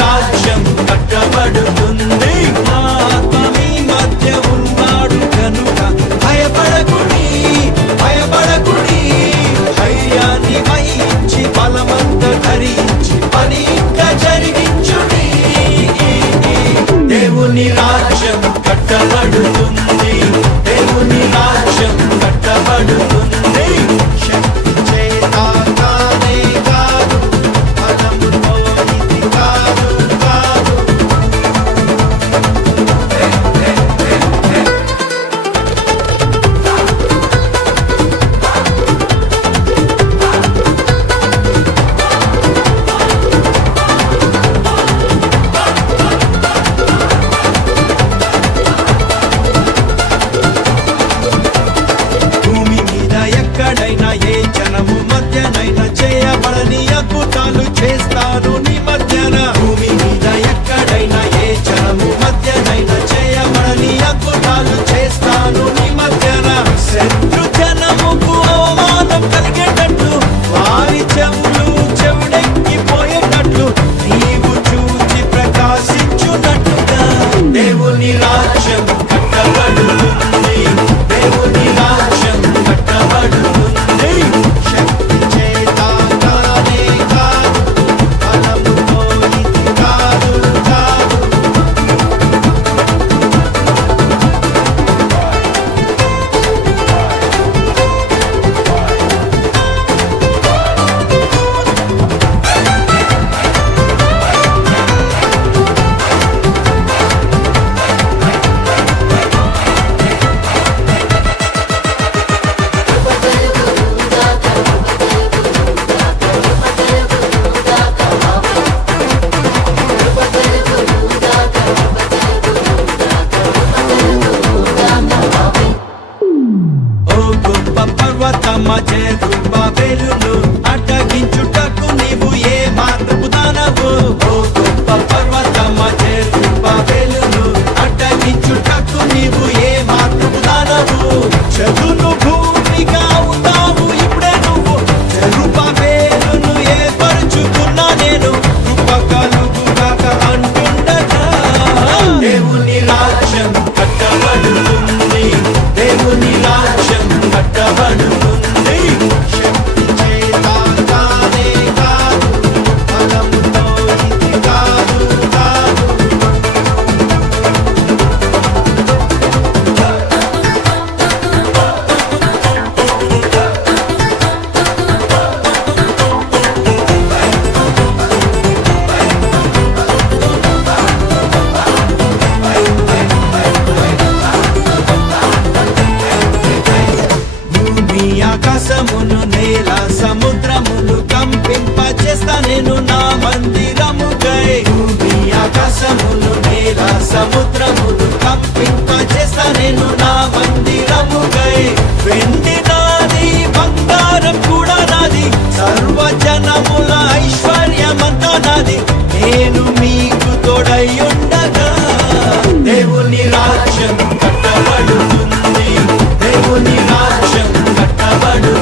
రాజ్యం కట్టబడుతుంది. ఆత్మ మీ మధ్య ఉన్నాడు కనుక భయపడకుడి, భయపడకుడి. ధైర్యాన్ని వహించి బలమంత ధరించి పని ఇంకా జరిగించుడి. దేవుని రాజ్యం కట్టబడుతుంది, దేవుని రాజ్యం కట్టబడుతుంది. శక్తి చేత కానే కాదు, బలముతో ఇది కాదు కాదు. భూమి మీద ఎక్కడైనా ఏ జనము మధ్యనైనా చేయబడని అద్భుతాలు చేస్తాను నీ మధ్యన. భూమి మీద ఎక్కడైనా ఏ జనము మధ్యనైనా చేయబడని అద్భుతాలు చేస్తాను నీ మధ్యన. శత్రు జనముకు అవమానం కలిగేటట్లు వారి చెవులు చెవుడెక్కిపోయేటట్లు నీవు చూచి ప్రకాశించున్నట్టుగా దేవుని రాజ్యం కట్టబడుతుంది, దేవుని రాజ్యం కట్టబడుతుంది. శక్తి చేత కానే కాదు, బలముతో ఇది కాదు కాదు. ఓ గొప్ప పర్వతమా జెరుబాబెలును అడ్డగించుటకు నీవు ఏ మార్గపు దానవు. ఓ గొప్ప పర్వతమా జెరుబాబెలును అడ్డగించుటకు నీవు ఏ మార్గపు దానవు. చదును భూమిగా ఉన్నావు ఇప్పుడే నువ్వు, జెరుబాబెలును ఏర్పరచుకున్నా నేను. కృప కలుగుగాక అంటుండగా దేవుని రాజ్యం కట్టబడుతుంది, దేవుని రాజ్యం కట్టబడుతుంది. శక్తి చేత కానే కాదు, బలముతో ఇది కాదు కాదు. భూమి ఆకాశమును నేల సముద్రమును కంపింపచేస్తా నేను నా మందిరముకై. భూమి ఆకాశమును నేల సముద్రమును కంపింపచేస్తా నేను నా మందిరముకై. వెండి నాది, బంగారం కూడా నాది, సర్వజనముల ఐశ్వర్యమంతా నాది. నేను మీకు తోడయుండగా దేవుని రాజ్యం కట్టబడుతుంది, దేవుని రాజ్యం కట్టబడుతుంది.